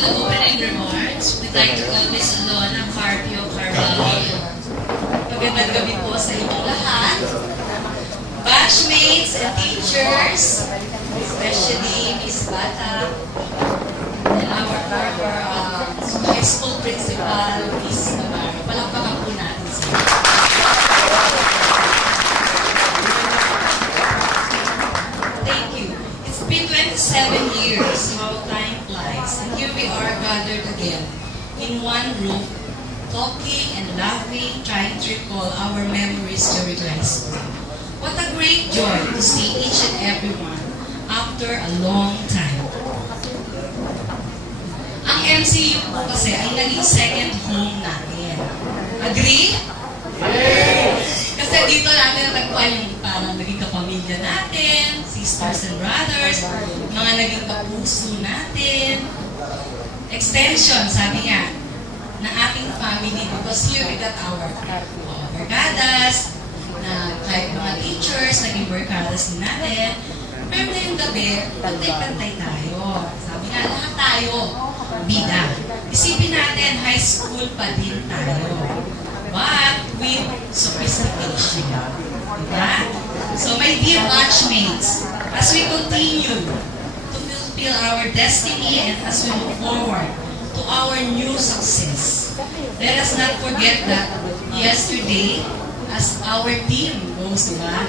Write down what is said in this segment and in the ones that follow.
the opening remarks, we'd like to call Ms. Alona Carpio Carvalho. Magandang gabi po sa inyong lahat. Batchmates and teachers, especially Ms. Bata, and our former high school principal, Ms. Navarro. Palakpakan po natin sila. Thank you. It's been 27 years, how time flies, and here we are gathered again in one room, talking and laughing, trying to recall our memories during high school. What a great joy to see each and every one after a long time. Ang MCU po kasi ay naging second home natin. Agree? Yes! Kasi dito natin natagpuan yung parang naging kapamilya natin, sisters and brothers, mga naging kapuso natin. Extension, sabi nga, na ating family, because here we got our barkadas, na kahit mga teachers, naging barkadas din natin. Pero na yung gabi, pantay-pantay tayo. Sabi nga, lahat tayo, bida. Isipin natin, high school pa din tayo. But with sophistication. Diba? So my dear batchmates, as we continue to fulfill our destiny and as we move forward to our new success, let us not forget that yesterday, as our team goes, diba?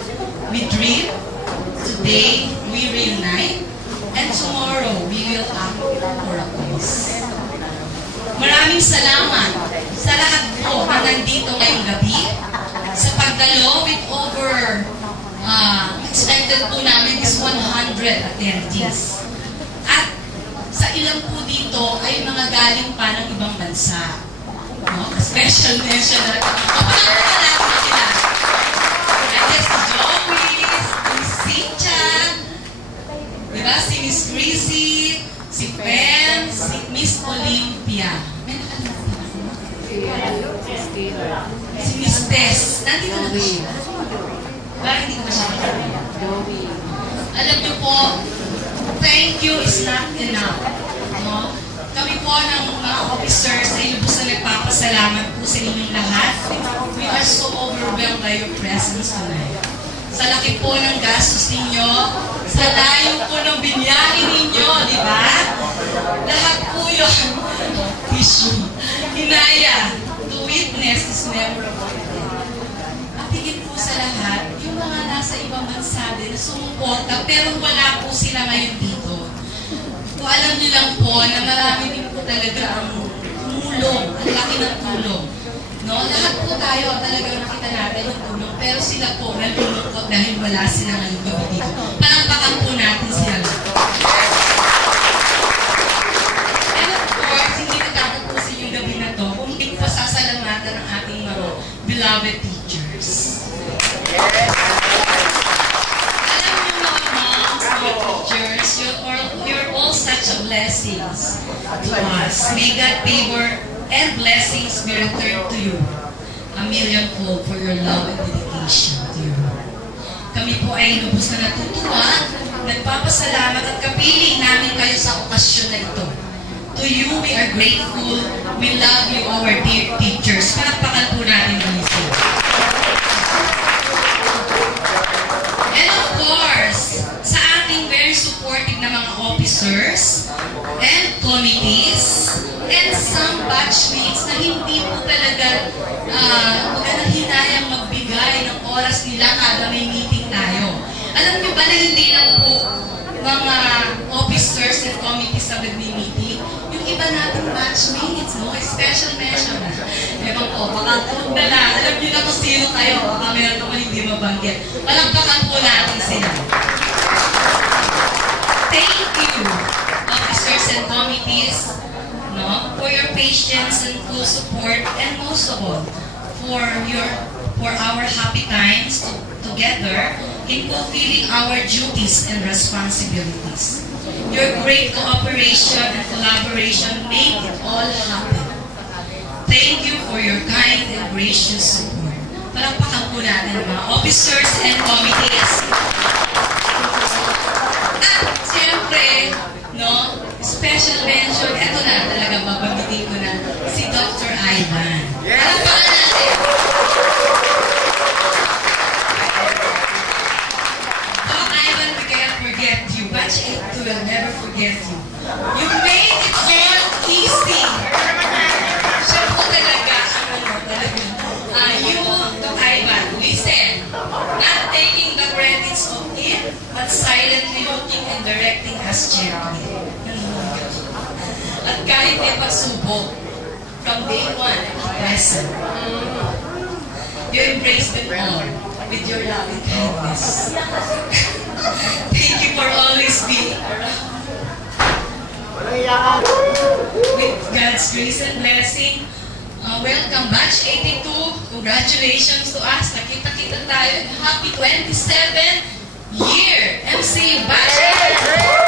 We dream, today we reunite, and tomorrow we will act for a cause. Maraming salamat sa lahat po na nandito ngayong gabi, sa pagdalo with over, expected po namin is 100 attendees. At sa ilang po dito ay mga galing pa ng ibang bansa. No? Special mention na kapag natin sila. Nandiyan si Joey, si Sincha, diba? Si Miss Chrissy, si Pen, si Miss Olympia. May nakalimutan. Si Miss Tess. Nandito na ba siya? Parang hindi ko na siya nakalimutan. Alam niyo po, thank you is not enough. No? Kami po ng mga officers ay lubos na nagpapasalamat po sa inyong lahat. We are so overwhelmed by your presence tonight. Sa laki po ng gastos ninyo, sa layo po ng binyahe ninyo, di ba? Lahat po yun, issue, hinaya to witness this memorable event. At higit po sa lahat, yung mga nasa ibang bansa din, sumuporta, pero wala po sila ngayon dito. Kung alam niyo lang po na marami din po talaga ang tumulong, ang laki ng tulong. No? Lahat po tayo talagang nakita natin yung tulong, pero sila po nalulungkot dahil wala sila ngayong gabi dito. Palakpakan po natin sila. And of course, hindi natatapusin yung gabi na to kung hindi po sasalamatan ng ating mga beloved teachers. Alam niyo mga moms, mga teachers, you're all such a blessings to us. May God favor and blessings be returned to you a millionfold for your love and dedication to you. Kami po ay lubos na natutuwa, nagpapasalamat at kapiling namin kayo sa okasyon na ito. To you, we are grateful. We love you, our dear teachers. Palakpakan po natin ang ito. And of course, sa ating very supportive na mga officers and committees, and some batchmates na hindi po talaga hinayang magbigay ng oras nila kada may meeting tayo. Alam niyo ba na hindi lang po mga officers and committees na nagmi-meeting? Yung iba nating batchmates, no? Special mention na. Ewan po, baka huwag na lang. Alam niyo na kung sino kayo. Baka meron naman hindi mabanggit. Palakpakan po natin sila. Thank you, officers and committees, no, for your patience and full support, and most of all, for our happy times together in fulfilling our duties and responsibilities. Your great cooperation and collaboration made it all happen. Thank you for your kind and gracious support. Palakpakan po natin mga officers and committees. At siyempre, no, special mention, eto na talaga, babanggitin ko na, si Dr. Ivan. Palakpakan natin. Doc Ivan, we cannot forget you. Batch 82 will never forget you. You made it all easy. Siya po talaga, you, Doc Ivan, listen. Not taking the credits of it, but silently looking and directing us gently. At kahit may pagsubok, from day one to present, you embrace them all with your loving kindness. Thank you for always being around. With God's grace and blessing, welcome Batch 82. Congratulations to us. Nakita-kita tayo. Happy 27th year. MCU Batch 82.